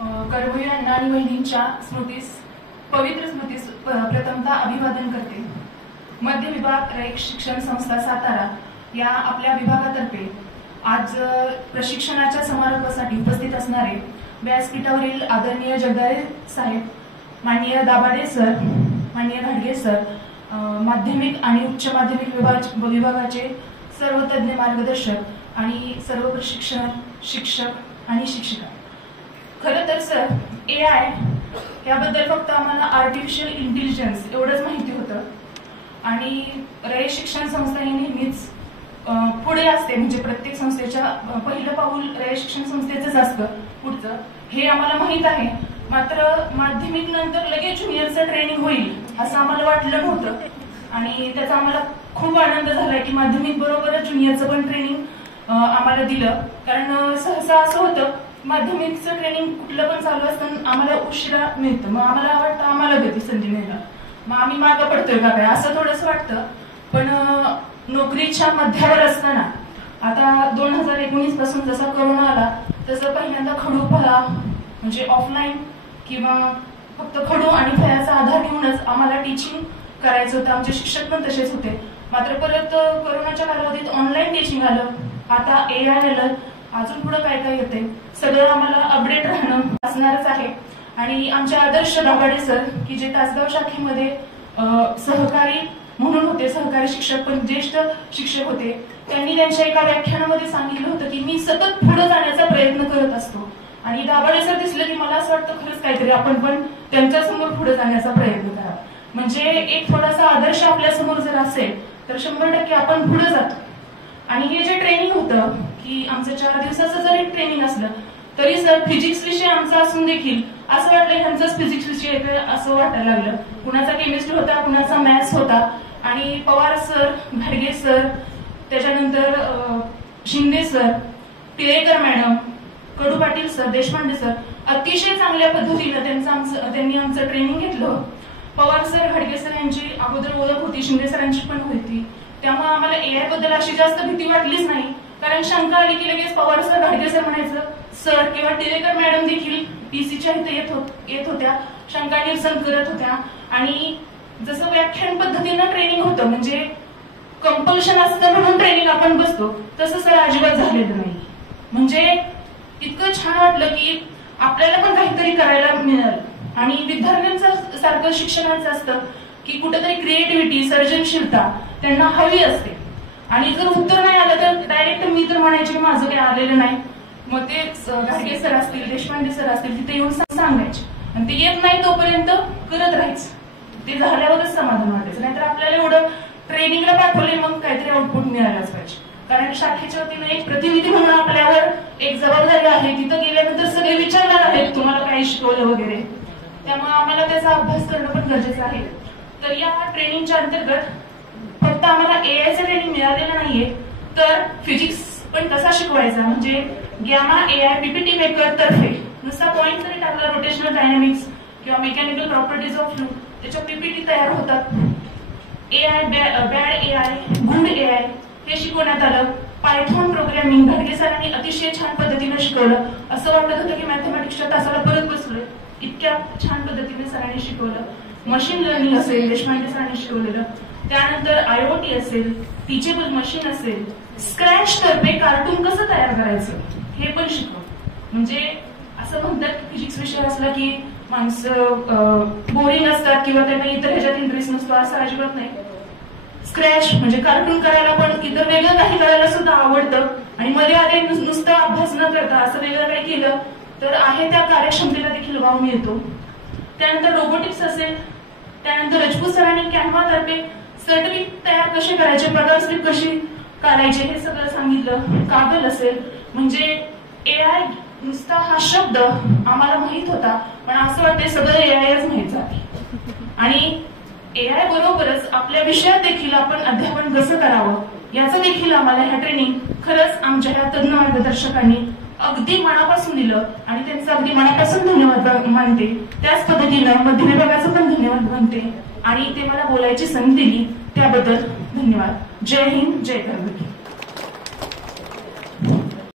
कर्मवीर अण्णा आणि वहिनींच्या स्मृतीस पवित्र स्मृतीस प्रथमतः अभिवादन करते। मध्य विभाग रयत शिक्षण संस्था सातारा या आपल्या विभागातर्फे आज प्रशिक्षणाच्या समारोपासाठी उपस्थित असणारे व्यासपीठावरील आदरणीय जगदाळे साहेब, माननीय दाभाडे सर, माननीय घाडगे सर, माध्यमिक आणि उच्च माध्यमिक विभागाचे सर्व तज्ञ मार्गदर्शक आणि सर्व प्रशिक्षण शिक्षक आणि शिक्षिका। खरं तर सर AI याबद्दल फक्त आम्हाला आर्टिफिशियल इंटेलिजन्स एवढंच माहिती होतं आणि रयत शिक्षण संस्था ही नेहमीच पुढे असते, म्हणजे प्रत्येक संस्थेच्या पहिलं पाऊल रयत शिक्षण संस्थेचंच असतं पुढचं, हे आम्हाला माहित आहे। मात्र माध्यमिक नंतर लगेच ज्युनियरचं ट्रेनिंग होईल असं आम्हाला वाटलं नव्हतं आणि त्याचा आम्हाला खूप आनंद झालाय की माध्यमिक बरोबरच ज्युनियरचं पण ट्रेनिंग आम्हाला दिलं। कारण सहसा असं होतं माध्यमिकचं ट्रेनिंग कुठलं पण चालू असताना आम्हाला उशिरा मिळतं, मग आम्हाला वाटतं आम्हाला कधी संधी मिळणार, मग आम्ही मागं पडतोय का काय असं थोडंसं वाटतं। पण नोकरीच्या मध्यावर असताना आता 2019 पासून जसा कोरोना आला तसं पहिल्यांदा खडू फळा म्हणजे ऑफलाईन किंवा फक्त खडू आणि फळ्याचा आधार घेऊनच आम्हाला टीचिंग करायचं होतं, आमचे शिक्षक पण तसेच होते। मात्र परत कोरोनाच्या कालावधीत ऑनलाईन टीचिंग आलं, आता AI आलं, अजून पुढे काय काय येते सगळं आम्हाला अपडेट राहणं असणारच आहे। आणि आमचे आदर्श दाभाडे सर की जे तासगाव शाखेमध्ये सहकारी म्हणून होते, सहकारी शिक्षक पण ज्येष्ठ शिक्षक होते, त्यांनी त्यांच्या एका व्याख्यानामध्ये सांगितलं होतं की मी सतत पुढे जाण्याचा प्रयत्न करत असतो आणि दाभाडे सर दिसले की मला असं वाटतं खरंच काहीतरी आपण पण त्यांच्या समोर पुढे जाण्याचा प्रयत्न करावा। म्हणजे एक थोडासा आदर्श आपल्या समोर जर असेल तर 100% आपण पुढे जातो। आणि हे जे ट्रेनिंग होतं की आमचं 4 दिवसाचं जरी ट्रेनिंग असलं तरी सर फिजिक्स विषय आमचा असून देखील असं वाटलं ह्यांचाच फिजिक्स विषय असं वाटायला लागलं, कुणाचा केमिस्ट्री होता, कुणाचा मॅथ्स होता। आणि पवार सर, घाडगे सर, त्याच्यानंतर शिंदे सर, टिळेकर मॅडम, कडू पाटील सर, देशपांडे सर अतिशय चांगल्या पद्धतीनं त्यांनी आमचं ट्रेनिंग घेतलं। पवार सर, घाडगे सर यांची अगोदर ओळख होती, शिंदे सरांची पण होती, त्यामुळे आम्हाला AI बद्दल अशी जास्त भीती वाटलीच नाही। कारण शंका आली की लगेच पवार सर, घाडगे सर म्हणायचं सर, किंवा टिळेकर मॅडम देखील PC इथे येत होत्या, शंका निरसन करत होत्या। आणि जसं व्याख्यान पद्धतीनं ट्रेनिंग होतं म्हणजे कंपल्शन असतं म्हणून ट्रेनिंग आपण बसतो तसं सर अजिबात झालेलं नाही। म्हणजे इतकं छान वाटलं की आपल्याला पण काहीतरी करायला मिळालं। आणि विद्यार्थ्यांचं सारखं शिक्षणाचं असतं की कुठेतरी क्रिएटिव्हिटी, सर्जनशीलता त्यांना हवी असते आणि जर उत्तर नाही आलं तर डायरेक्ट मी तर म्हणायचे माझं काही आलेलं नाही, मग ते घाडगे सर असतील, देशपांडे सर असतील तिथे येऊन सांगायचे आणि ते येत नाही तोपर्यंत करत राहायचं, ते झाल्यावरच समाधान वाटायचं। नाहीतर आपल्याला एवढं ट्रेनिंगला पाठवले मग काहीतरी आउटपुट मिळायलाच पाहिजे, कारण शाखेच्या वतीनं एक प्रतिनिधी म्हणून आपल्यावर एक जबाबदारी आहे। तिथं गेल्यानंतर सगळे विचारणार आहेत तुम्हाला काय शिकवलं वगैरे, त्यामुळे आम्हाला त्याचा अभ्यास करणं पण गरजेचं आहे। तर या ट्रेनिंगच्या अंतर्गत फक्त आम्हाला AIचं ट्रेनिंग मिळालेलं नाहीये तर फिजिक्स पण कसा शिकवायचा म्हणजे गॅमा AI PPT मेकर तर्फे नुसता पॉइंट जरी टाकला रोटेशनल डायनामिक्स किंवा मेकॅनिकल प्रॉपर्टीज ऑफ फ्लूइड त्याच्या PPT तयार होतात। AI bad AI, good AI हे शिकवण्यात आलं। पायथॉन प्रोग्रॅमिंग घाडगे सरांनी अतिशय छान पद्धतीने शिकवलं, असं वाटत होतं की मॅथमॅटिक्सच्या तासाला परत बसलोय, इतक्या छान पद्धतीने सरांनी शिकवलं। मशीन लर्निंग असेल, देशपांडे सरांनी शिकवलेलं, त्यानंतर IoT असेल, टीचेबल मशीन असेल, स्क्रॅच तर्फे कार्टून कसं तयार करायचं हे पण शिकवलं। म्हणजे असं म्हणतात की फिजिक्स विषय असला की माणसं बोरिंग असतात किंवा त्यांना इतर ह्याच्यात इंटरेस्ट नसतो, असं अजिबात नाही। स्क्रॅच म्हणजे कार्टून करायला पण इतर वेगळं काही करायला सुद्धा आवडतं आणि मध्ये आधी नुसतं अभ्यास न करता असं वेगळं काही केलं तर आहे त्या कार्यक्षमतेला देखील वाव मिळतो। त्यानंतर रोबोटिक्स असेल, त्यानंतर राजपूत सरांनी कॅनव्हा तर्फे सर्टिफिकेट तयार कसे करायचे, पगार स्लिप कशी काढायचे हे सगळं सांगितलं। कागल असेल म्हणजे AI नुसता हा शब्द आम्हाला माहित होता पण असं वाटतंय सगळं AIच माहित झाले। आणि AI बरोबरच आपल्या विषयात देखील आपण अध्यापन कसं करावं याचं देखील आम्हाला ह्या ट्रेनिंग खरंच आमच्या ह्या तज्ञ मार्गदर्शकांनी अगदी मनापासून दिलं आणि त्यांचं अगदी मनापासून धन्यवाद मानते। त्याच पद्धतीनं मध्य विभागाचं पण धन्यवाद मानते आणि ते मला बोलायची संधी दिली त्याबद्दल धन्यवाद। जय हिंद, जय कर्नाटक।